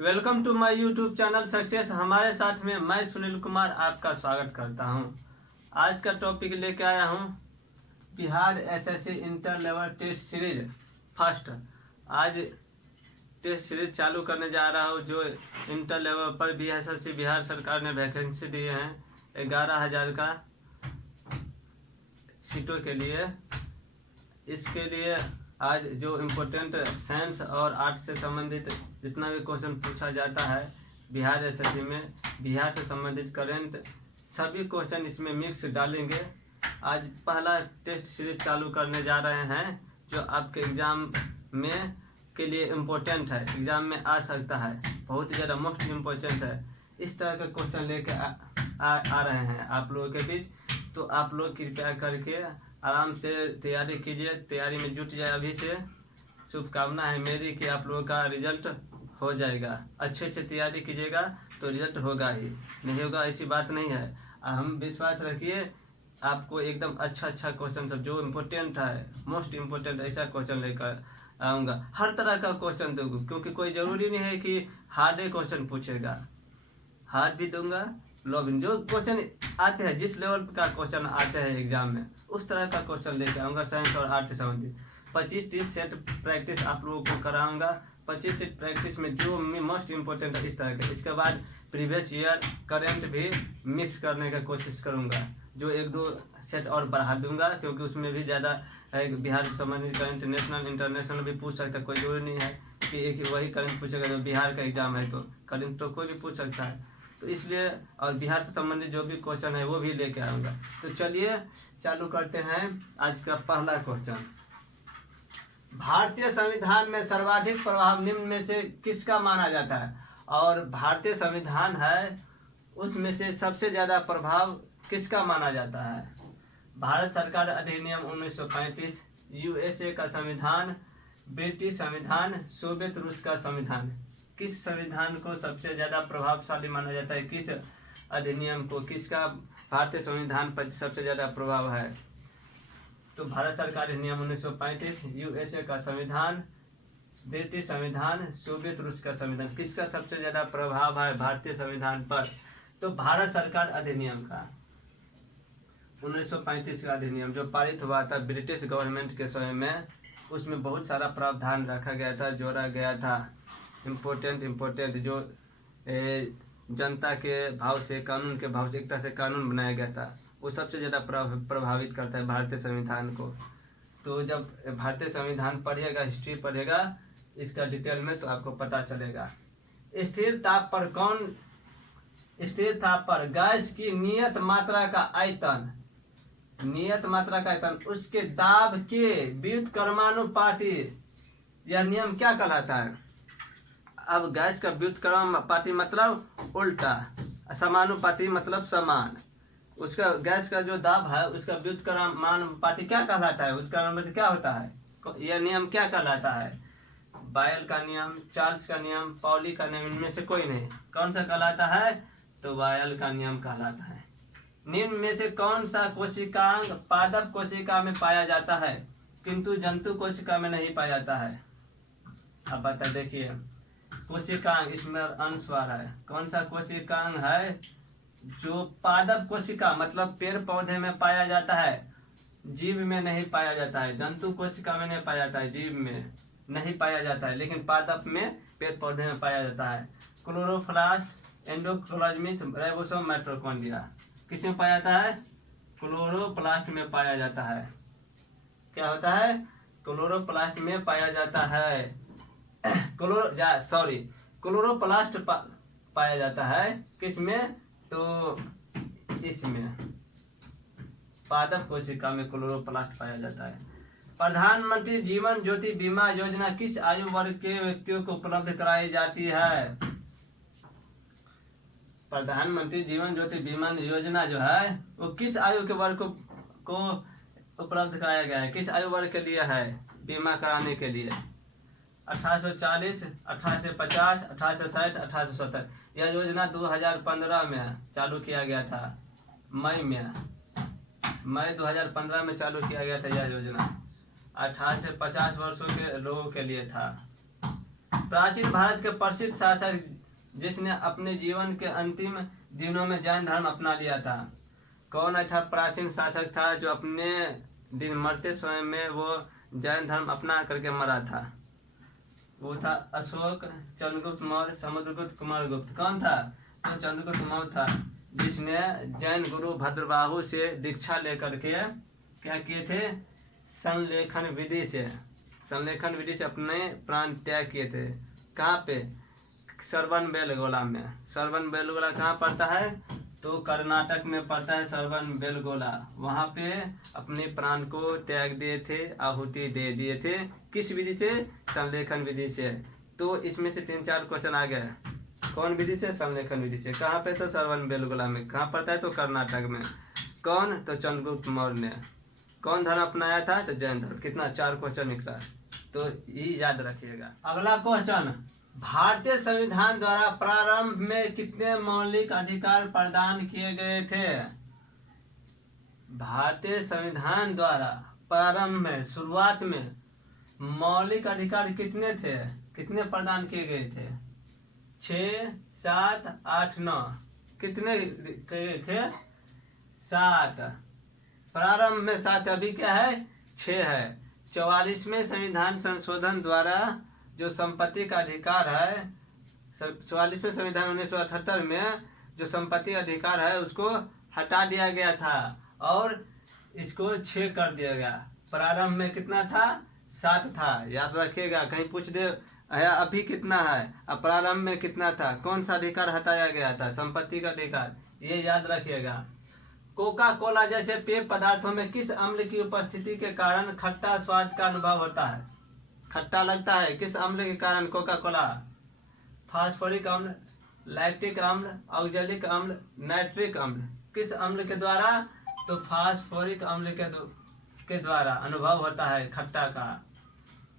Welcome to my YouTube channel success. हमारे साथ में मैं सुनील कुमार आपका स्वागत करता हूं। आज का टॉपिक लेके आया हूं Bihar SSC inter level test series first. आज टेस्ट सीरीज चालू करने जा रहा हूं जो इंटर लेवल पर भी एसएससी बिहार सरकार ने वैकेंसी दी है 11,000 का सीटों के लिए। इसके लिए आज जो इम्पोर्टेंट साइंस और आर्ट से संबंधित जितना भी क्वेश्चन पूछा जाता है बिहार एसएससी में, बिहार से संबंधित करंट सभी क्वेश्चन इसमें मिक्स डालेंगे। आज पहला टेस्ट सीरीज चालू करने जा रहे हैं जो आपके एग्ज़ाम में के लिए इम्पोर्टेंट है, एग्ज़ाम में आ सकता है, बहुत ज़्यादा मोस्ट इम्पोर्टेंट है। इस तरह का क्वेश्चन लेके आ रहे हैं आप लोगों के बीच। तो आप लोग कृपया करके आराम से तैयारी कीजिए, तैयारी में जुट जाए अभी से। शुभकामना है मेरी कि आप लोगों का रिजल्ट हो जाएगा। अच्छे से तैयारी कीजिएगा तो रिजल्ट होगा ही, नहीं होगा ऐसी बात नहीं है। हम विश्वास रखिए आपको एकदम अच्छा क्वेश्चन सब जो इम्पोर्टेंट है, मोस्ट इम्पोर्टेंट ऐसा क्वेश्चन लेकर आऊँगा। हर तरह का क्वेश्चन दूँगा क्योंकि कोई ज़रूरी नहीं है कि हार्ड क्वेश्चन पूछेगा, हार्ड भी दूंगा, लो भी। जो क्वेश्चन आते हैं, जिस लेवल का क्वेश्चन आते हैं एग्जाम में उस तरह का क्वेश्चन लेके आऊँगा साइंस और आर्ट से संबंधित। 25-30 सेट प्रैक्टिस आप लोगों को कराऊंगा। 25 सेट प्रैक्टिस में जो मोस्ट इम्पोर्टेंट है इस तरह का। इसके बाद प्रीवियस ईयर करंट भी मिक्स करने का कोशिश करूंगा, जो 1-2 सेट और बढ़ा दूंगा क्योंकि उसमें भी ज़्यादा बिहार से संबंधित करंट नेशनल इंटरनेशनल भी पूछ सकता है। कोई जरूरी नहीं है कि एक वही करंट पूछेगा जो बिहार का एग्जाम है, तो करंट तो कोई भी पूछ सकता है। तो इसलिए और बिहार से संबंधित जो भी क्वेश्चन है वो भी लेके आऊँगा। तो चलिए चालू करते हैं आज का पहला क्वेश्चन। भारतीय संविधान में सर्वाधिक प्रभाव निम्न में से किसका माना जाता है? और भारतीय संविधान है उसमें से सबसे ज़्यादा प्रभाव किसका माना जाता है? भारत सरकार अधिनियम 1935, यूएसए का संविधान, ब्रिटिश संविधान, सोवियत रूस का संविधान। किस संविधान को सबसे ज़्यादा प्रभावशाली माना जाता है? किस अधिनियम को, किसका भारतीय संविधान पर सबसे ज़्यादा प्रभाव है? तो भारत सरकार अधिनियम 1935, यूएसए का संविधान, ब्रिटिश संविधान, सोवियत रूस का संविधान। किसका सबसे ज़्यादा प्रभाव है भारतीय संविधान पर? तो भारत सरकार अधिनियम का 1935 का अधिनियम जो पारित हुआ था ब्रिटिश गवर्नमेंट के समय में, उसमें बहुत सारा प्रावधान रखा गया था, जोड़ा गया था। इम्पोर्टेंट जो जनता के भाव से, कानून के भाव से एक तरह से कानून बनाया गया था, वो सबसे ज़्यादा प्रभावित करता है भारतीय संविधान को। तो जब भारतीय संविधान पढ़िएगा, हिस्ट्री पढ़िएगा इसका डिटेल में, तो आपको पता चलेगा। स्थिर ताप पर गैस की नियत मात्रा का आयतन, उसके दाब के व्युत्क्रमानुपाती, यह नियम क्या कहलाता है? अब गैस का व्युत्क्रमानुपाती मतलब उल्टा, समानुपाती मतलब समान। उसका गैस का जो दाब है उसका व्युत्क्रमानुपाती क्या कहलाता है? व्युत्क्रमानुपाती क्या होता है? यह नियम क्या कहलाता है? बायल का नियम, चार्ल्स का नियम, पाउली का नियम, इनमें से कोई नहीं। कौन सा कहलाता है? तो बायल का नियम कहलाता है। निम्न में से कौन सा कोशिकांग पादप कोशिका में पाया जाता है किंतु जंतु कोशिका में नहीं पाया जाता है? अब बता देखिए, कोशिकांग इसमें अनुस्वार है। कौन सा कोशिकांग है जो पादप कोशिका मतलब पेड़ पौधे में पाया जाता है, जीव में नहीं पाया जाता है? जंतु कोशिका में नहीं पाया जाता है, जीव में नहीं पाया जाता है, लेकिन पादप में, पेड़ पौधे में पाया जाता है। Chloroplast, endoplasmic ribosome, mitochondria. किस में पाया जाता है? क्लोरोप्लास्ट में पाया जाता है। क्या होता है? क्लोरोप्लास्ट में पाया जाता है। क्लोरोप्लास्ट पाया जाता है किस में? तो इसमें पादप कोशिका में क्लोरोप्लास्ट पाया जाता है। प्रधानमंत्री जीवन ज्योति बीमा योजना किस आयु वर्ग के व्यक्तियों को उपलब्ध कराई जाती है? प्रधानमंत्री जीवन ज्योति बीमा योजना जो है वो किस आयु के वर्ग को उपलब्ध कराया गया है? किस आयु वर्ग के लिए है बीमा कराने के लिए? 1840, 1850, 1860, 1870। यह योजना 2015 में चालू किया गया था, मई 2015 में चालू किया गया था। यह योजना 18 से 50 वर्षों के लोगों के लिए था। प्राचीन भारत के प्रसिद्ध शासक जिसने अपने जीवन के अंतिम दिनों में जैन धर्म अपना लिया था। कौन ऐसा प्राचीन शासक था जो अपने दिन मरते समय में वो जैन धर्म अपना करके मरा था? वो था अशोक, चंद्रगुप्त मौर्य, समुद्रगुप्त, कुमारगुप्त। कौन था? तो चंद्रगुप्त मौर्य था, जिसने जैन गुरु भद्रबाहु से दीक्षा लेकर के क्या किए थे? संलेखन विधि से अपने प्राण त्याग किए थे। कहाँ पे? सरवन बेलगोला में। सरवन बेलगोला कहाँ पड़ता है? तो कर्नाटक में पड़ता है सरवन बेलगोला। वहाँ पे अपने प्राण को त्याग दिए थे, आहुति दे दिए थे। किस विधि से? संलेखन विधि से। तो इसमें से 3-4 क्वेश्चन आ गए। कौन विधि से? संलेखन विधि से। कहाँ पे? तो सरवन बेलगोला में। कहाँ पड़ता है? तो कर्नाटक में। कौन? तो चंद्रगुप्त मौर्य ने। कौन धर्म अपनाया था? तो जैन धर्म। कितना? 4 क्वेश्चन निकला, तो ये याद रखिएगा। अगला क्वेश्चन, भारतीय संविधान द्वारा प्रारंभ में कितने मौलिक अधिकार प्रदान किए गए थे? भारतीय संविधान द्वारा प्रारंभ में, शुरुआत में मौलिक अधिकार कितने थे? कितने प्रदान किए गए थे? 6, 7, 8, 9। कितने थे? 7। प्रारंभ में 7, अभी क्या है? 6 है। 44वें संविधान संशोधन द्वारा जो संपत्ति का अधिकार है, 44वें संविधान 1978 में जो संपत्ति अधिकार है उसको हटा दिया गया था और इसको 6 कर दिया गया। प्रारंभ में कितना था? 7 था। याद रखिएगा, कहीं पूछ दे अभी कितना है, अब प्रारंभ में कितना था, कौन सा अधिकार हटाया गया था? संपत्ति का अधिकार। ये याद रखिएगा। कोका कोला जैसे पेय पदार्थों में किस अम्ल की उपस्थिति के कारण खट्टा स्वाद का अनुभव होता है? खट्टा लगता है, किस अम्ल के कारण कोका कोला? फास्फोरिक अम्ल, लैक्टिक अम्ल, ऑक्जेलिक अम्ल, नाइट्रिक अम्ल। किस अम्ल के द्वारा? तो फास्फोरिक अम्ल के द्वारा अनुभव होता है खट्टा का।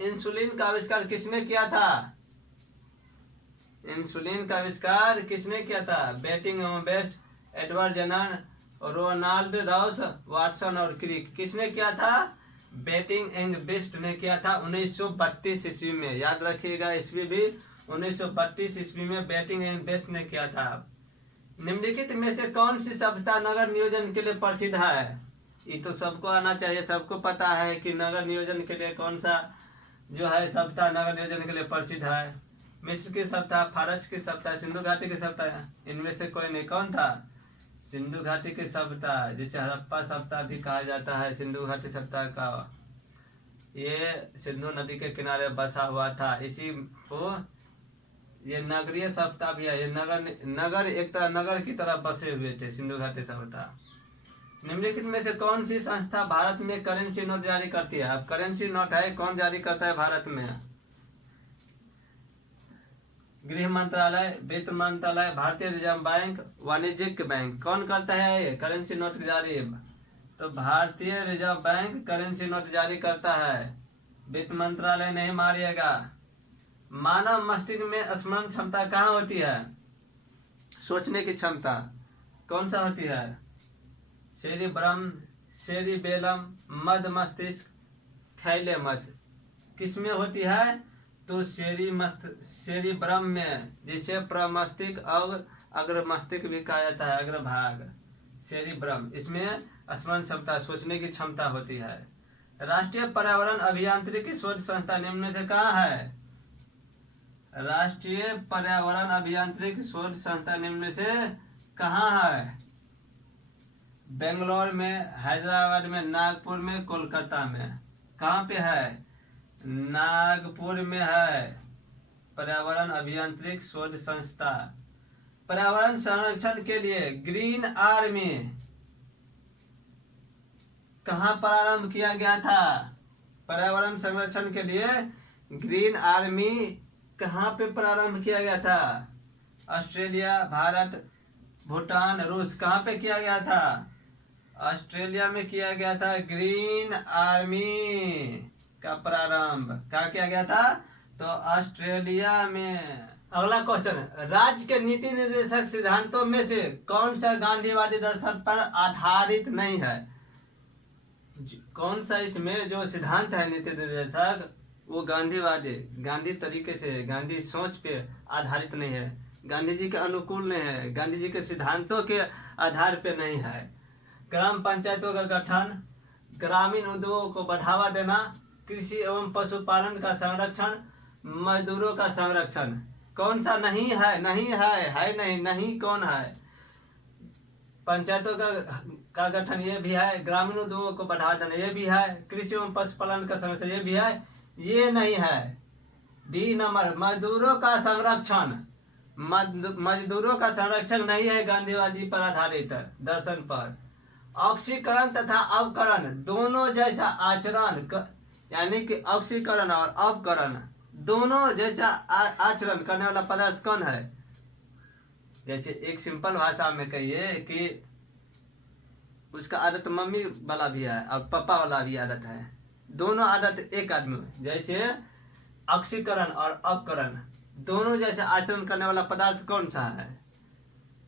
इंसुलिन का आविष्कार किसने किया था? इंसुलिन का आविष्कार किसने किया था? बेटिंग एवं Best, Edward Jenner, Ronald Ross, Watson और क्रिक। किसने किया था? बेटिंग एंड बेस्ट ने किया था 1932 ईस्वी में। याद रखिएगा, ईस्वी भी 1932 ईस्वी में बेटिंग एंड बेस्ट ने किया था। निम्नलिखित में से कौन सी सभ्यता नगर नियोजन के लिए प्रसिद्ध है? ये तो सबको आना चाहिए, सबको पता है कि नगर नियोजन के लिए कौन सा जो है सभ्यता नगर नियोजन के लिए प्रसिद्ध है। मिस्र की सभ्यता, फारस की सभ्यता, सिंधु घाटी की सभ्यता, इनमें से कोई नहीं। कौन था? सिंधु घाटी की सभ्यता, जिसे हड़प्पा सभ्यता भी कहा जाता है। सिंधु घाटी सभ्यता का ये सिंधु नदी के किनारे बसा हुआ था। इसी को ये नगरीय सभ्यता भी है। ये नगर एक तरह नगर की तरह बसे हुए थे सिंधु घाटी सभ्यता। निम्नलिखित में से कौन सी संस्था भारत में करेंसी नोट जारी करती है? अब करेंसी नोट है, कौन जारी करता है भारत में? गृह मंत्रालय, वित्त मंत्रालय, भारतीय रिजर्व बैंक, वाणिज्यिक बैंक। कौन करता है ये करेंसी नोट जारी? तो भारतीय रिजर्व बैंक करेंसी नोट जारी करता है, वित्त मंत्रालय नहीं मारिएगा। मानव मस्तिष्क में स्मरण क्षमता कहाँ होती है? सोचने की क्षमता कौन सा होती है? सेरिब्रम, सेरिबेलम, मध्य मस्तिष्क, थैलेमस। किसमें होती है? तो सेरिब्रम में, जिसे प्रमस्तिष्क और अग्रमस्तिष्क भी कहा जाता है, अग्रभाग सेरिब्रम। इसमें स्मरण क्षमता, सोचने की क्षमता होती है। राष्ट्रीय पर्यावरण अभियांत्रिकी शोध संस्था निम्न में से कहाँ है? राष्ट्रीय पर्यावरण अभियांत्रिकी शोध संस्था निम्न में से कहाँ है? बेंगलोर में, हैदराबाद में, नागपुर में, कोलकाता में। कहाँ पे है? नागपुर में है पर्यावरण अभियांत्रिक शोध संस्था। पर्यावरण संरक्षण के लिए ग्रीन आर्मी कहाँ प्रारंभ किया गया था? पर्यावरण संरक्षण के लिए ग्रीन आर्मी कहाँ पे प्रारंभ किया गया था? ऑस्ट्रेलिया, भारत, भूटान, रूस। कहाँ पे किया गया था? ऑस्ट्रेलिया में किया गया था ग्रीन आर्मी का प्रारंभ। क्या किया गया था? तो ऑस्ट्रेलिया में। अगला क्वेश्चन, राज्य के नीति निर्देशक सिद्धांतों में से कौन सा गांधीवादी दर्शन पर आधारित नहीं है? कौन सा इसमें जो सिद्धांत है नीति निर्देशक वो गांधीवादी गांधी तरीके से, गांधी सोच पे आधारित नहीं है, गांधी जी के अनुकूल नहीं है, गांधी जी के सिद्धांतों के आधार पे नहीं है। ग्राम पंचायतों का गठन, ग्रामीण उद्योगों को बढ़ावा देना, कृषि एवं पशुपालन का संरक्षण, मजदूरों का संरक्षण। कौन सा नहीं है? नहीं है नहीं, नहीं कौन है? पंचायतों का गठन ये भी है, ग्रामीण उद्योगों को बढ़ावा देना ये भी है, कृषि एवं पशुपालन का संरक्षण ये भी है। ये नहीं है डी नंबर, मजदूरों का संरक्षण। मजदूरों का संरक्षण नहीं है गांधीवादी पर आधारित दर्शन पर। ऑक्सीकरण तथा अवकरण दोनों जैसा आचरण, यानी कि ऑक्सीकरण और अवकरण दोनों जैसा आचरण करने वाला पदार्थ कौन है? जैसे एक सिंपल भाषा में कहिए कि उसका आदत मम्मी वाला भी है और पापा वाला भी आदत है, दोनों आदत एक आदमी में। जैसे ऑक्सीकरण और अवकरण दोनों जैसे आचरण करने वाला पदार्थ कौन सा है?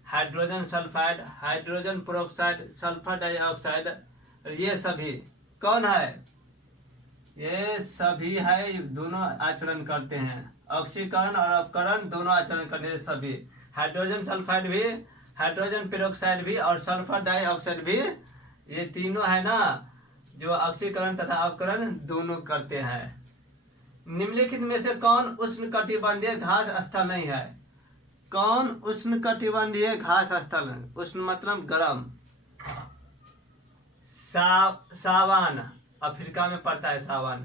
Hydrogen sulphide, hydrogen peroxide, sulphur dioxide, ये सभी कौन है? ये सभी है, दोनों आचरण करते हैं। ऑक्सीकरण और अवकरण दोनों आचरण करते हैं सभी। हाइड्रोजन सल्फाइड भी, हाइड्रोजन पेरोक्साइड भी और सल्फर डाइऑक्साइड भी, ये तीनों है ना जो ऑक्सीकरण तथा अवकरण दोनों करते हैं। निम्नलिखित में से कौन उष्णकटिबंधीय घास स्थल नहीं है? कौन उष्णकटिबंधीय घास स्थल? उष्ण मतलब गर्म। सावान अफ्रीका में पड़ता है, सावान।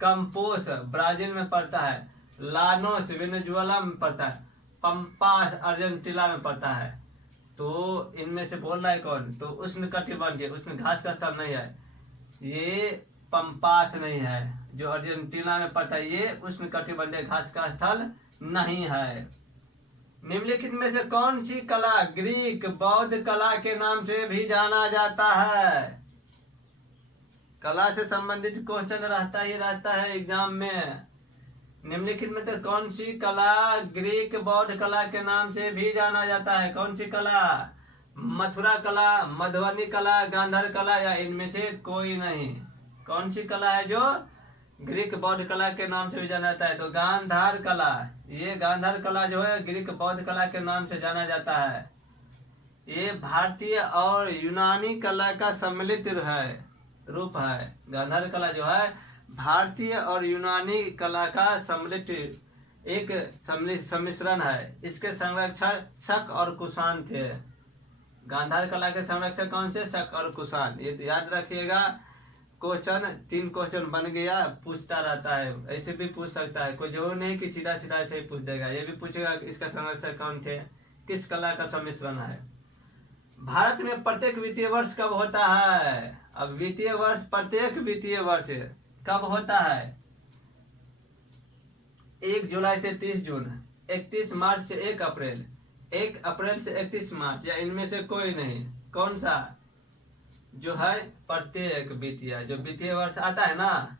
कंपोस ब्राजील में पड़ता है। लानोस वेनेजुएला में पड़ता है। पंपास अर्जेंटीना में पड़ता है। तो इनमें से बोल रहा है कौन? तो उष्णकटिबंधीय, उष्ण घास का स्थल नहीं है, ये पंपास नहीं है जो अर्जेंटीना में पड़ता है, ये उष्णकटिबंधीय घास का स्थल नहीं है। निम्नलिखित में से कौन सी कला ग्रीक बौद्ध कला के नाम से भी जाना जाता है? कला से संबंधित क्वेश्चन रहता है एग्जाम में। निम्नलिखित में तो कौन सी कला ग्रीक बौद्ध कला के नाम से भी जाना जाता है? कौन सी कला? मथुरा कला, मधुबनी कला, गांधार कला या इनमें से कोई नहीं? कौन सी कला है जो ग्रीक बौद्ध कला के नाम से भी जाना जाता है? तो गांधार कला। ये गांधार कला जो है ग्रीक बौद्ध कला के नाम से जाना जाता है। ये भारतीय और यूनानी कला का सम्मिलित रूप है। गांधार कला जो है भारतीय और यूनानी कला का सम्मिलित एक सम्मिश्रण है। इसके संरक्षक शक और कुषाण थे। गांधार कला के संरक्षक कौन से? शक और कुषाण। ये याद रखिएगा। क्वेश्चन 3 क्वेश्चन बन गया, पूछता रहता है, ऐसे भी पूछ सकता है, कोई जरूर नहीं कि सीधा सीधा ऐसे ही पूछ देगा। ये भी पूछेगा इसका संरक्षक कौन थे, किस कला का सम्मिश्रण है। भारत में प्रत्येक वित्तीय वर्ष कब होता है? अब वित्तीय वर्ष, प्रत्येक वित्तीय वर्ष कब होता है? 1 जुलाई से 30 जून, 31 मार्च से 1 अप्रैल, 1 अप्रैल से 31 मार्च या इनमें से कोई नहीं। कौन सा जो है प्रत्येक वित्तीय, जो वित्तीय वर्ष आता है ना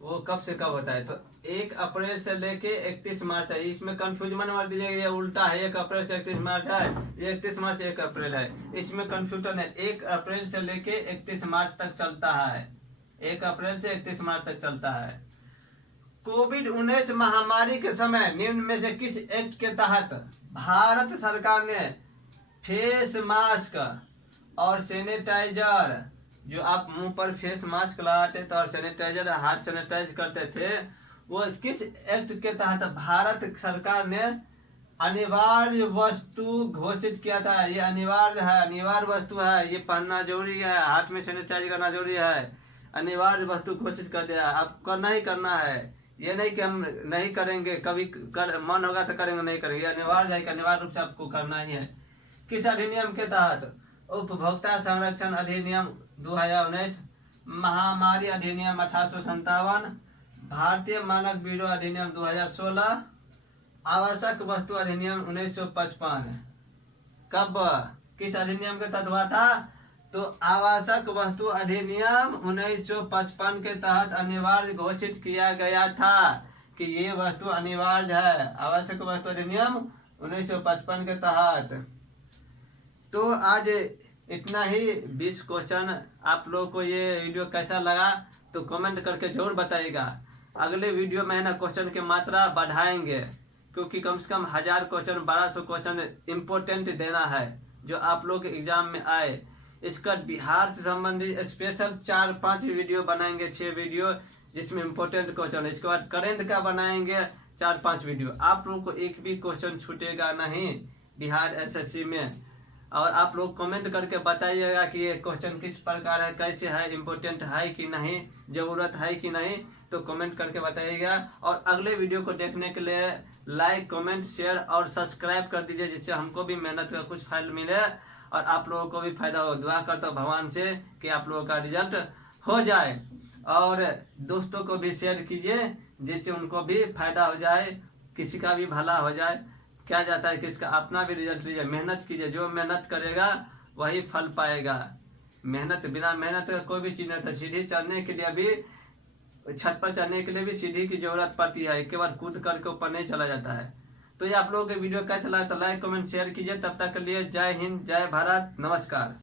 वो कब से कब होता है? तो 1 अप्रैल से लेके 31 मार्च है। इसमें कंफ्यूजन मत दीजिएगा, ये उल्टा है। 1 अप्रैल से 31 मार्च है, ये 31 मार्च से 1 अप्रैल है, इसमें कंफ्यूजन है। 1 अप्रैल से लेके 31 मार्च तक चलता है, 1 अप्रैल से 31 मार्च तक चलता है। कोविड-19 महामारी के समय निम्न में से किस एक्ट के तहत भारत सरकार ने फेस मास्क और सैनिटाइजर, जो आप मुंह पर फेस मास्क लगाते थे और सैनिटाइजर हाथ सैनिटाइज करते थे, वो किस एक्ट के तहत भारत सरकार ने अनिवार्य वस्तु घोषित किया था? ये अनिवार्य है, अनिवार्य वस्तु है, ये पहनना जरूरी है, हाथ में सैनिटाइज करना जरूरी है, अनिवार्य वस्तु घोषित कर दिया। आपको करना ही करना है, ये नहीं कि हम नहीं करेंगे, कभी मन होगा तो करेंगे, नहीं करेंगे, अनिवार्य है कि अनिवार्य रूप से आपको करना ही है। किस अधिनियम के तहत? उपभोक्ता संरक्षण अधिनियम 2019, महामारी अधिनियम 1857, भारतीय मानक ब्यूरो अधिनियम 2016, आवश्यक वस्तु अधिनियम 1955। कब किस अधिनियम के तहत हुआ था? तो आवश्यक वस्तु अधिनियम 1955 के तहत अनिवार्य घोषित किया गया था कि ये वस्तु अनिवार्य है, आवश्यक वस्तु अधिनियम 1955 के तहत। तो आज इतना ही 20 क्वेश्चन। आप लोगों को ये वीडियो कैसा लगा तो कमेंट करके जरूर बताइएगा। अगले वीडियो में है ना क्वेश्चन की मात्रा बढ़ाएंगे, क्योंकि कम से कम 1000 क्वेश्चन 1200 क्वेश्चन इम्पोर्टेंट देना है जो आप लोग एग्जाम में आए। इसका बिहार से संबंधित स्पेशल 4-5 वीडियो बनाएंगे, 6 वीडियो जिसमें इम्पोर्टेंट क्वेश्चन। इसके बाद करेंट का बनाएंगे 4-5 वीडियो। आप लोग को एक भी क्वेश्चन छूटेगा नहीं बिहार एसएससी में। और आप लोग कमेंट करके बताइएगा कि ये क्वेश्चन किस प्रकार है, कैसे है, इम्पोर्टेंट है कि नहीं, ज़रूरत है कि नहीं, तो कमेंट करके बताइएगा। और अगले वीडियो को देखने के लिए लाइक, कमेंट, शेयर और सब्सक्राइब कर दीजिए, जिससे हमको भी मेहनत का कुछ फल मिले और आप लोगों को भी फायदा हो। दुआ करता हूँ भगवान से कि आप लोगों का रिजल्ट हो जाए, और दोस्तों को भी शेयर कीजिए जिससे उनको भी फायदा हो जाए, किसी का भी भला हो जाए। क्या जाता है कि इसका अपना भी रिजल्ट लीजिए, मेहनत कीजिए। जो मेहनत करेगा वही फल पाएगा। मेहनत, बिना मेहनत का कोई भी चीज नहीं था। सीढ़ी चढ़ने के लिए भी, छत पर चढ़ने के लिए भी सीढ़ी की जरूरत पड़ती है, एक बार कूद करके ऊपर नहीं चला जाता है। तो ये आप लोगों के वीडियो कैसा लगा तो लाइक, कमेंट, शेयर कीजिए। तब तक के लिए जय हिंद, जय भारत, नमस्कार।